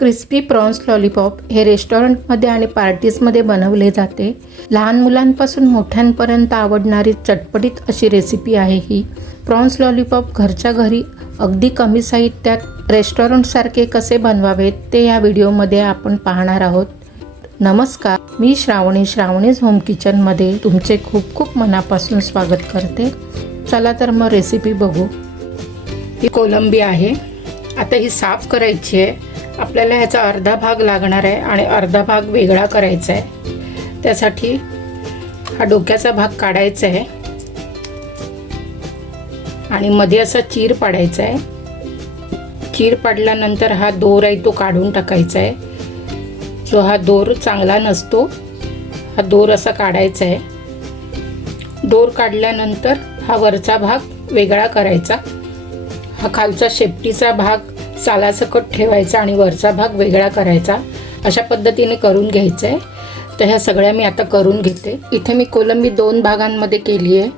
Crispy prawns lollipop हे रेस्टॉरंटमध्ये आणि पार्टीजमध्ये बनवले जाते. लहान मुलांपासून मोठ्यांपर्यंत आवडणारी चटपटीत अशी रेसिपी आहे ही. प्रॉन्स लॉलीपॉप घरच्या घरी अगदी कमी साहित्यात रेस्टॉरंटसारखे कसे बनवावेत ते या व्हिडिओमध्ये आपण पाहणार आहोत. नमस्कार मी श्रावणी श्रावणीज होम किचनमध्ये तुमचे खूप खूप मनापासून स्वागत करते. चला तर मग रेसिपी बघू. ही कोलंबी आहे. आता ही साफ करायची आहे. आपल्याला ह्याचा अर्धा भाग लागणार आहे आणि अर्धा भाग वेगळा करायचा आहे. त्यासाठी हा डोक्याचा भाग काढायचा आहे. आणि मध्ये असा चीर पाडायचा आहे. चीर पाडल्यानंतर हा दोर आहे तो काढून टाकायचा आहे. जो हा दोर चांगला नसतो हा दोर असा काढायचा आहे. दोर काढल्यानंतर हा वरचा भाग वेगळा करायचा. हा खालचा शेपटीचा भाग सालासकट ठेवायचा आणि वरचा भाग वेगळा करायचा अशा पद्धतीने करून घ्यायचं आहे तर ह्या सगळ्या मी आता करून घेते. इथे मी कोलंबी दोन भागांमध्ये केली आहे.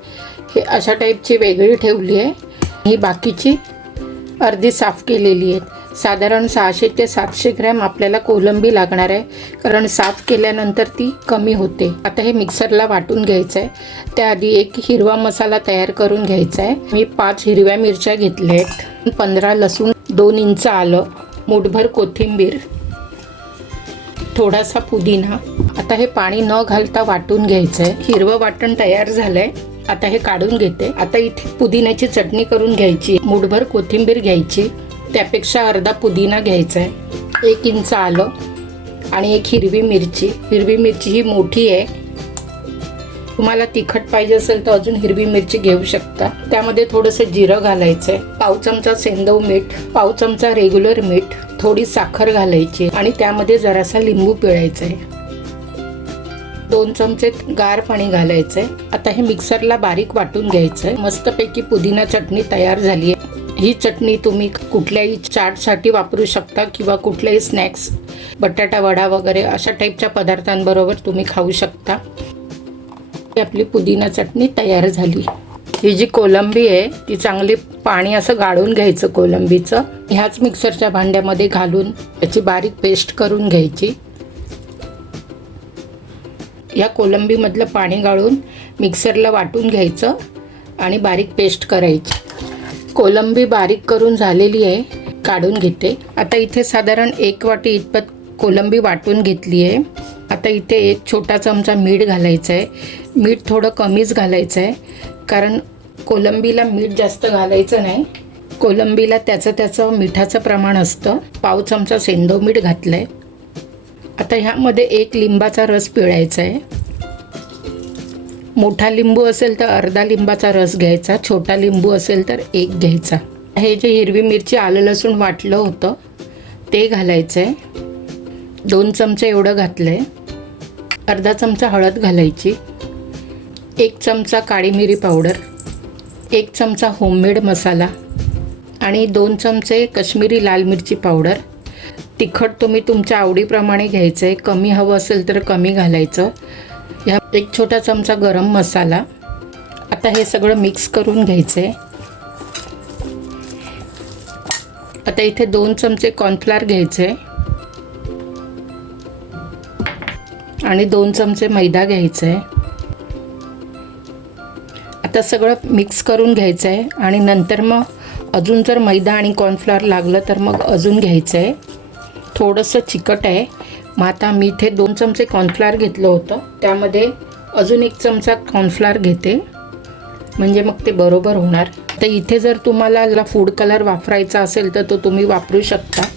हे अशा टाईपची वेगळी ठेवली आहे. ही बाकीची अर्धी साफ केलेली आहेत साधारण सहाशे ते सातशे ग्रॅम आपल्याला कोलंबी लागणार आहे. कारण साफ केल्यानंतर ती कमी होते. आता हे मिक्सरला वाटून घ्यायचं आहे त्याआधी एक हिरवा मसाला तयार करून घ्यायचा आहे मी पाच हिरव्या मिरच्या घेतल्या आहेत. पंधरा लसूण दोन इंच आलं मुठभर कोथिंबीर थोडासा पुदिना. आता हे पाणी न घालता वाटून घ्यायचं आहे हिरवं वाटण तयार झालंय. आता हे काढून घेते. आता इथे पुदिन्याची चटणी करून घ्यायची. मुठभर कोथिंबीर घ्यायची. त्यापेक्षा अर्धा पुदिना घ्यायचा आहे एक इंच आलं आणि एक हिरवी मिरची. हिरवी मिरची ही मोठी आहे. तुम्हाला तिखट पाहिजे असेल तर अजून हिरवी मिरची घेऊ शकता. त्यामध्ये थोडंसं जिरं घालायचं आहे पाव चमचा सेंदव मीठ पाव चमचा रेग्युलर मीठ थोडी साखर घालायची आणि त्यामध्ये जरासा लिंबू पिळायचा आहे दोन चमचे गार पाणी घालायचं आहे आता हे मिक्सरला बारीक वाटून घ्यायचं आहे मस्तपैकी पुदिना चटणी तयार झाली आहे. ही चटणी तुम्ही कुठल्याही चाटसाठी वापरू शकता किंवा कुठल्याही स्नॅक्स बटाटा वडा वगैरे अशा टाईपच्या पदार्थांबरोबर तुम्ही खाऊ शकता. आपली पुदिना चटणी तयार झाली. ही जी कोलंबी आहे ती चांगली पाणी असं गाळून घ्यायचं कोलंबीचं. ह्याच मिक्सरच्या भांड्यामध्ये घालून त्याची बारीक पेस्ट करून घ्यायची. या कोलंबीमधलं पाणी गाळून मिक्सरला वाटून घ्यायचं आणि बारीक पेस्ट करायची. कोलंबी बारीक करून झालेली आहे काढून घेते. आता इथे साधारण एक वाटी इतपत कोलंबी वाटून घेतली आहे. आता इथे एक छोटा चमचा मीठ घालायचं आहे. मीठ थोडं कमीच घालायचं आहे कारण कोलंबीला मीठ जास्त घालायचं नाही. कोलंबीला त्याचं त्याचं मिठाचं प्रमाण असतं. पाव चमचा सेंदव मीठ घातलं आहे आता ह्यामध्ये एक लिंबाचा रस पिळायचा आहे मोठा लिंबू असेल तर अर्धा लिंबाचा रस घ्यायचा. छोटा लिंबू असेल तर एक घ्यायचा. हे जे हिरवी मिरची आलं लसूण वाटलं होतं ते घालायचं आहे दोन चमचे एवढं घातलं आहे अर्धा चमचा हळद घालायची. एक चमचा काळी मिरी पावडर एक चमचा होममेड मसाला आणि दोन चमचे कश्मीरी लाल मिरची पावडर. तिखट तुम्ही तुमच्या आवडीप्रमाणे घ्यायचं आहे कमी हवं असेल तर कमी घालायचं. ह्या एक छोटा चमचा गरम मसाला. आता हे सगळं मिक्स करून घ्यायचं आहे आता इथे दोन चमचे कॉर्नफ्लावर घ्यायचे आणि दोन चमचे मैदा घ्यायचा आहे आता सगळं मिक्स करून घ्यायचं आहे आणि नंतर मग अजून जर मैदा आणि कॉर्नफ्लॉवर लागलं तर मग अजून घ्यायचं आहे थोडंसं चिकट आहे. मग आता मी इथे दोन चमचे कॉर्नफ्लॉवर घेतलं होतं. त्यामध्ये अजून एक चमचा कॉर्नफ्लॉवर घेते. म्हणजे मग ते बरोबर होणार. तर इथे जर तुम्हाला फूड कलर वापरायचा असेल तर तो तुम्ही वापरू शकता.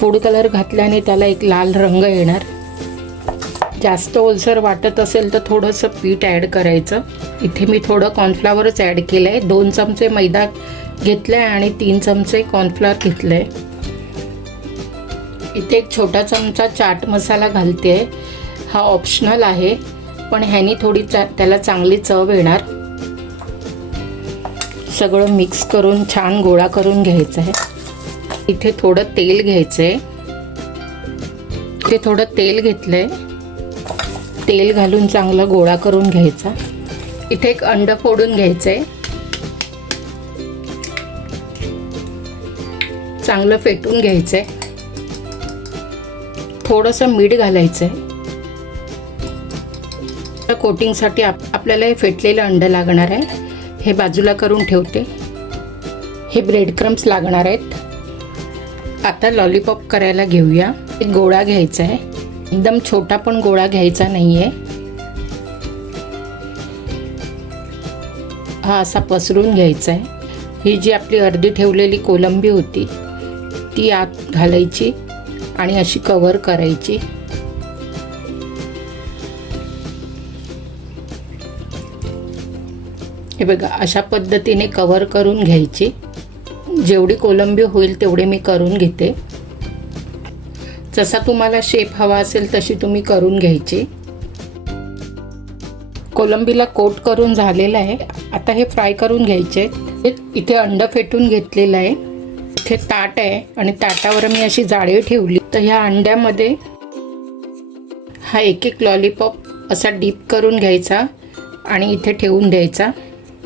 फूड कलर घातल्याने त्याला एक लाल रंग येणार. जास्त ओलसर वाटत असेल तर थोडंसं पीठ ॲड करायचं. इथे मी थोडं कॉर्नफ्लावरच ॲड केलं आहे दोन चमचे मैदा घेतला आहे आणि तीन चमचे कॉर्नफ्लावर घेतलं आहे इथे एक छोटा चमचा चाट मसाला घालते आहे हा ऑप्शनल आहे पण ह्यानी थोडी चा त्याला चांगली चव येणार. सगळं मिक्स करून छान गोळा करून घ्यायचं आहे इथे थोडं तेल घ्यायचं आहे इथे थोडं तेल घेतलं आहे तेल घालून चांगला गोळा करून घ्यायचा. इथे एक अंड फोडून घ्यायचं आहे चांगलं फेटून घ्यायचं आहे थोडंसं मीठ घालायचं आहे कोटिंगसाठी आप आपल्याला हे फेटलेलं अंड लागणार आहे. हे बाजूला करून ठेवते. हे ब्रेड क्रम्स लागणार आहेत. आता लॉलीपॉप करायला घेऊया. एक गोळा घ्यायचा आहे एकदम छोटा पण गोळा घ्यायचा नाही आहे हा असा पसरून घ्यायचा आहे ही जी आपली अर्धी ठेवलेली कोलंबी होती ती आत घालायची आणि अशी कवर करायची. हे बघा अशा पद्धतीने कवर करून घ्यायची. जेवढी कोलंबी होईल तेवढी मी करून घेते. जसा तुम्हाला शेप हवा असेल तशी तुम्ही करून घ्यायची. कोलंबीला कोट करून झालेलं आहे. आता हे फ्राय करून घ्यायचे. इथे अंड फेटून घेतलेलं आहे. इथे ताट आहे आणि ताटावर मी अशी जाळी ठेवली. तर ह्या अंड्यामध्ये हा एक एक लॉलीपॉप असा डीप करून घ्यायचा आणि इथे ठेवून द्यायचा.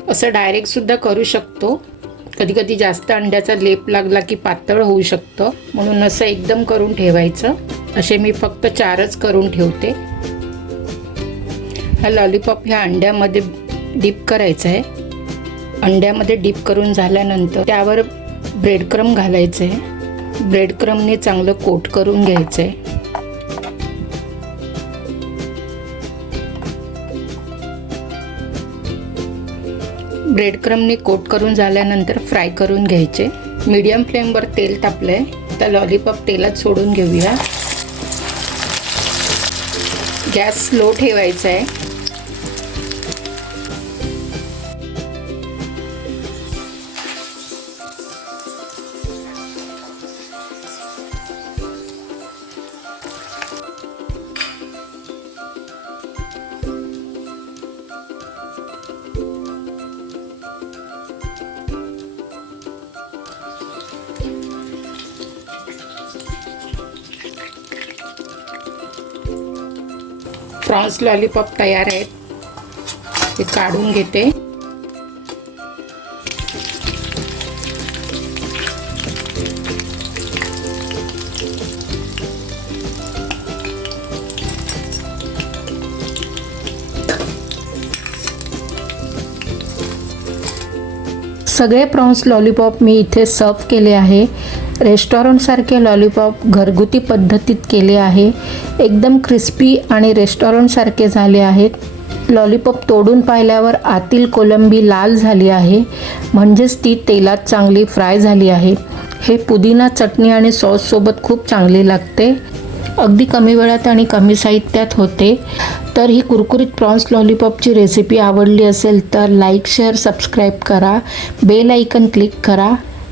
असं डायरेक्टसुद्धा करू शकतो. कधी कधी जास्त अंड्याचा लेप लागला की पातळ होऊ शकतं. म्हणून असं एकदम करून ठेवायचं. असे मी फक्त चारच करून ठेवते. हा लॉलीपॉप ह्या अंड्यामध्ये डीप करायचा आहे. अंड्यामध्ये डीप करून झाल्यानंतर त्यावर ब्रेडक्रम घालायचं आहे. ब्रेडक्रमने चांगलं कोट करून घ्यायचं आहे. ब्रेडक्रमने कोट करून झाल्यानंतर फ्राय करून घ्यायचे. मीडियम फ्लेमवर तेल तापलं आहे तर लॉलीपॉप तेलात सोडून घेऊया. गॅस स्लो ठेवायचा आहे प्रॉन्स लॉलीपॉप तयार आहेत. ते काढून घेते. प्रॉन्स लॉलीपॉप मी इथे सर्व केले आहे. रेस्टॉरंटसारखे लॉलीपॉप घरगुती पद्धतीत केले आहे. एकदम क्रिस्पी आणि रेस्टॉरंटसारखे झाले आहेत लॉलीपॉप तोडून पाहिल्यावर आतील कोलंबी लाल झाली आहे. म्हणजेच ती तेलात चांगली फ्राय झाली आहे. हे पुदिना चटणी आणि सॉससोबत खूप चांगले लागते. अगदी कमी वेळात आणि कमी साहित्यात होते. तर ही कुरकुरीत प्रॉन्स लॉलीपॉपची रेसिपी आवडली असेल तर लाईक शेअर सबस्क्राईब करा. बेल आयकन क्लिक करा.